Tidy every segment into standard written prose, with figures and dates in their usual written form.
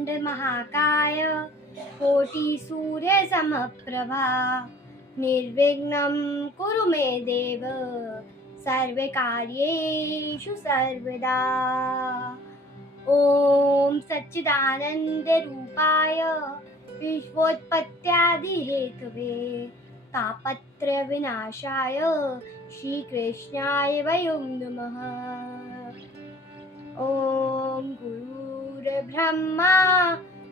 वक्रतुंड महाकाय कोटि सूर्य समप्रभा निर्विघ्नं कुरु मे देव सर्वकार्येषु सर्वदा। ओम सच्चिदानंद रूपाय विश्वोत्पत्त्यादिहेतवे तापत्रय विनाशाय श्री कृष्णाय वयं नमः। ओम गुरुर्ब्रह्मा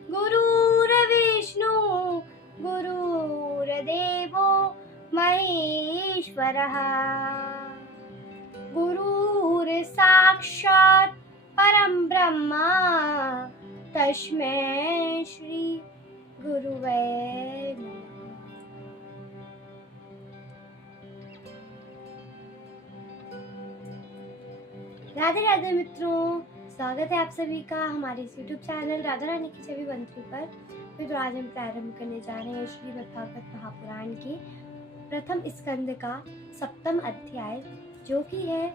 गुरुर्विष्णु गुरुर्देवो महेश्वरः गुरुर्साक्षात् परं ब्रह्मा तस्मै श्री गुरुवे नमः। राधे राधे मित्रों, स्वागत है आप सभी का हमारे इस YouTube चैनल राधा रानी की छवि बंथली पर। तो आज हम प्रारंभ करने जा रहे हैं श्रीमद्भागवत महापुराण के प्रथम स्कंद का 7वां अध्याय, जो कि है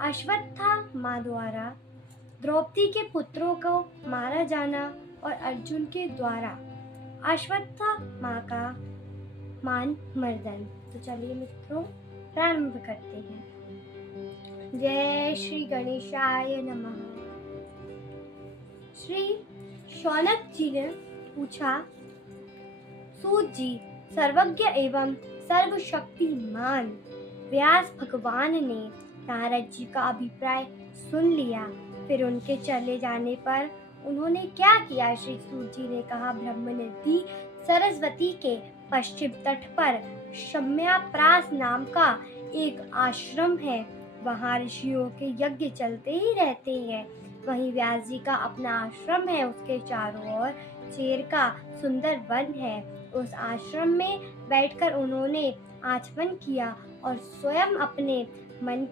अश्वत्थामा द्वारा द्रौपदी के पुत्रों को मारा जाना और अर्जुन के द्वारा अश्वत्थामा का मान मर्दन। तो चलिए मित्रों प्रारंभ करते हैं। जय श्री गणेशाय नमः। श्री शौनक जी ने पूछा, सूत जी, सर्वज्ञ एवं सर्वशक्तिमान व्यास भगवान ने नारद जी का अभिप्राय सुन लिया। फिर उनके चले जाने पर उन्होंने क्या किया? श्री सूत जी ने कहा, ब्रह्मनिधि सरस्वती के पश्चिम तट पर शम्याप्रास नाम का एक आश्रम है। वहाँ ऋषियों के यज्ञ चलते ही रहते हैं। वहीं व्यास जी का अपना आश्रम है। उसके चारों ओर चेर का सुंदर वन है। उस आश्रम में बैठकर उन्होंने आचमन किया और स्वयं अपने मन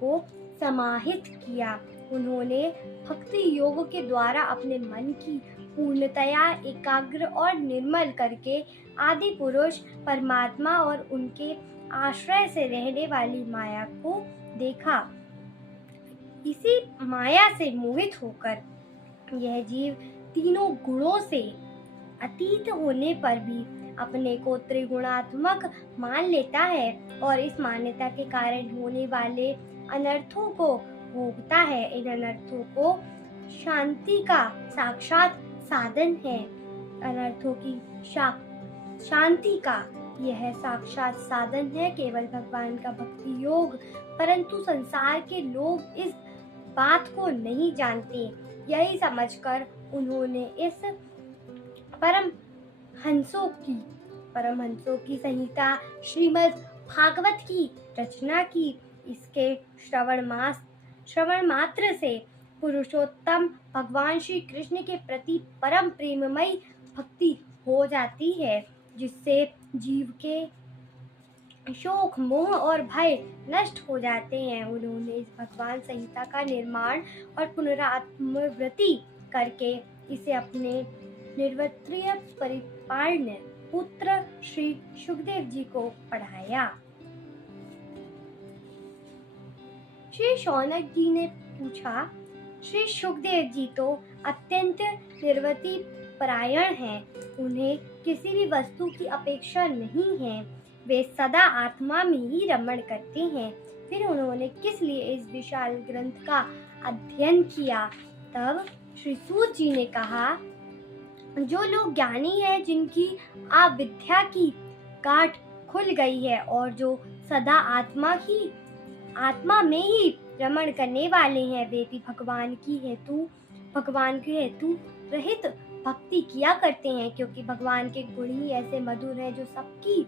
को समाहित किया। उन्होंने भक्ति योग के द्वारा अपने मन की पूर्णतया एकाग्र और निर्मल करके आदि पुरुष परमात्मा और उनके आश्रय से रहने वाली माया को देखा। इसी माया से मोहित होकर यह जीव तीनों गुणों से अतीत होने पर भी अपने को त्रिगुणात्मक मान लेता है और इस मान्यता के कारण होने वाले अनर्थों को भोगता है। इन अनर्थों को शांति का साक्षात साधन है। अनर्थों की शांति का यह साक्षात साधन है केवल भगवान का भक्ति योग। परंतु संसार के लोग इस बात को नहीं जानते। यही समझकर उन्होंने इस परमहंसों की संहिता श्रीमद् भागवत की रचना की। इसके श्रवण मात्र से पुरुषोत्तम भगवान श्री कृष्ण के प्रति परम प्रेममयी भक्ति हो जाती है, जिससे जीव के शोक मोह और भय नष्ट हो जाते हैं। उन्होंने इस भगवान संहिता का निर्माण और पुनरावृत्ति करके इसे अपने निर्वत्रीय परिपालन पुत्र श्री सुखदेव जी को पढ़ाया। श्री शौनक जी ने पूछा, श्री सुखदेव जी तो अत्यंत निर्वृत्ति परायण हैं। उन्हें किसी भी वस्तु की अपेक्षा नहीं है। वे सदा आत्मा में ही रमण करते हैं। फिर उन्होंने किस लिए इस विशाल ग्रंथ का अध्ययन किया? तब श्री सूत जी ने कहा, जो लोग ज्ञानी हैं, जिनकी अविद्या की गांठ खुल गई है और जो सदा आत्मा में ही रमण करने वाले हैं, वे भी भगवान के हेतु रहित भक्ति किया करते हैं, क्योंकि भगवान के गुण ही ऐसे मधुर हैं जो सबको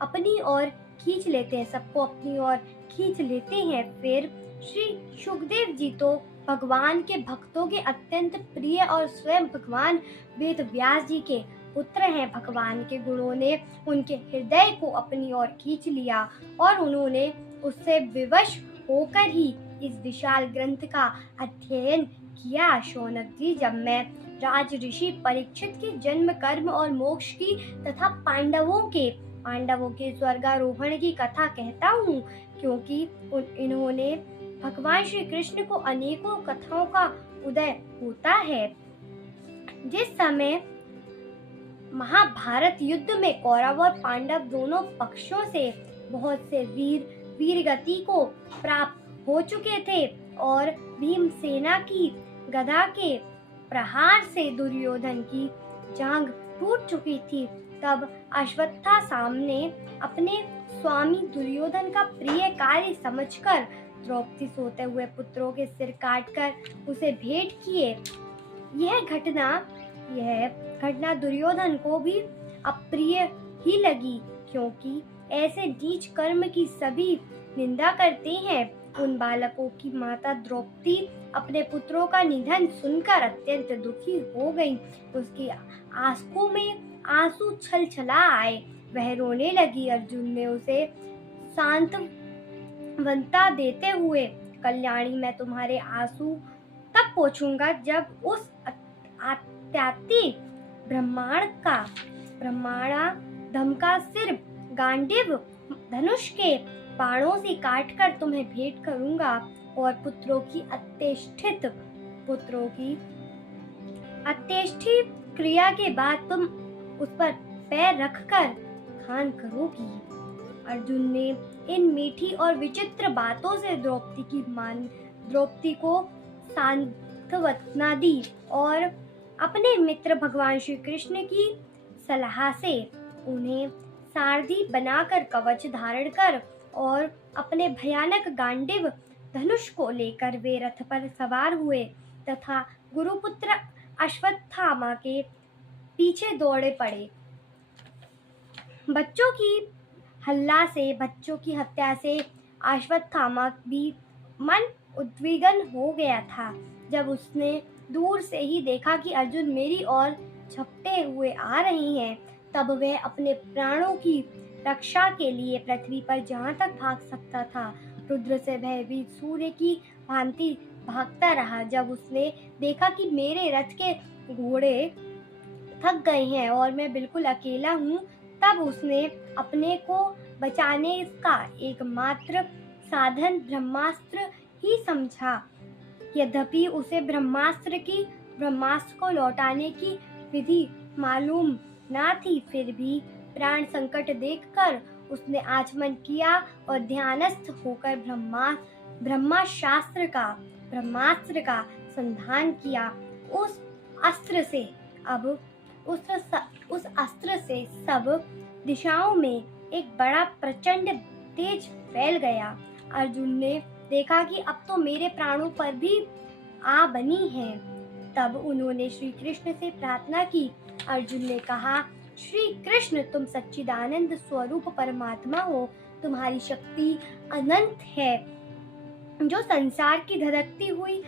अपनी ओर खींच लेते हैं। फिर श्री सुखदेव जी तो भगवान के भक्तों के अत्यंत प्रिय और स्वयं भगवान वेद व्यास जी के पुत्र हैं। भगवान के गुणों ने उनके हृदय को अपनी ओर खींच लिया और उन्होंने उससे विवश होकर ही इस विशाल ग्रंथ का अध्ययन किया। शौनक जी, जब मैं राज ऋषि परीक्षित के जन्म, कर्म और मोक्ष की तथा पांडवों के स्वर्गारोहण की कथा कहता हूँ, क्योंकि इन्होंने भगवान श्री कृष्ण को अनेकों कथाओं का उदय होता है। जिस समय महाभारत युद्ध में कौरव और पांडव दोनों पक्षों से बहुत से वीर गति को प्राप्त हो चुके थे और भीमसेना की गदा के प्रहार से दुर्योधन की जांघ टूट चुकी थी, तब अश्वत्थामा ने अपने स्वामी दुर्योधन का प्रिय कार्य समझकर द्रौपदी सोते हुए पुत्रों के सिर काटकर उसे भेंट किए। यह घटना दुर्योधन को भी अप्रिय ही लगी, क्योंकि ऐसे नीच कर्म की सभी निंदा करते हैं। उन बालकों की माता द्रौपदी अपने पुत्रों का निधन सुनकर अत्यंत दुखी हो गई। उसकी आंखों में आंसू छलछला आए, वह रोने लगी। अर्जुन ने उसे सांत्वना देते हुए, कल्याणी, मैं तुम्हारे आंसू तब पोंछूंगा जब उस अत्याति ब्रह्मांड का सिर गांडीव धनुष के बाणों से काटकर तुम्हें भेंट करूंगा और पुत्रों की अत्येष्टि क्रिया के बाद तुम उस पर पैर रखकर खान करोगी। अर्जुन ने इन मीठी और विचित्र बातों से द्रौपदी को सांत्वना दी और अपने मित्र भगवान श्री कृष्ण की सलाह से उन्हें सारथी बनाकर कवच धारण कर और अपने भयानक गांडीव धनुष को लेकर वे रथ पर सवार हुए तथा गुरुपुत्र अश्वत्थामा के पीछे दौड़े पड़े। बच्चों की हत्या से अश्वत्थामा भी मन उद्विग्न हो गया था। जब उसने दूर से ही देखा कि अर्जुन मेरी ओर झपटे हुए आ रहे हैं, तब वह अपने प्राणों की रक्षा के लिए पृथ्वी पर जहां तक भाग सकता था रुद्र से भयभीत सूर्य की भांति भागता रहा। जब उसने देखा कि मेरे रथ के घोड़े थक गए हैं और मैं बिल्कुल अकेला हूँ, तब उसने अपने को बचाने का एकमात्र साधन ब्रह्मास्त्र ही समझा। यद्यपि उसे ब्रह्मास्त्र को लौटाने की विधि मालूम ना थी, फिर भी प्राण संकट देखकर उसने आचमन किया और ध्यानस्थ होकर ब्रह्मास्त्र का संधान किया। उस अस्त्र से सब दिशाओं में एक बड़ा प्रचंड तेज फैल गया। अर्जुन ने देखा कि अब तो मेरे प्राणों पर भी आ बनी है। तब उन्होंने श्री कृष्ण से प्रार्थना की। अर्जुन ने कहा, श्री कृष्ण, तुम सच्चिदानंद स्वरूप परमात्मा हो। तुम्हारी शक्ति अनंत है। जो संसार की धधकती हुई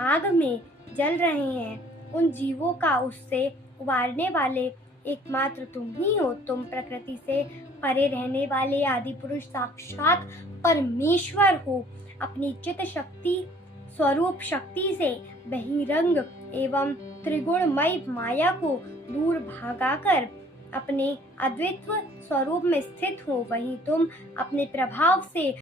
आग में जल रहे हैं, उन जीवों का उससे उबारने वाले एकमात्र तुम ही हो। तुम प्रकृति से परे रहने वाले आदि पुरुष साक्षात परमेश्वर हो। अपनी चित शक्ति स्वरूप शक्ति से बहिरंग एवं त्रिगुणमय माया को दूर भगाकर अपने अद्वितीय स्वरूप में स्थित हो। वहीं तुम अपने प्रभाव से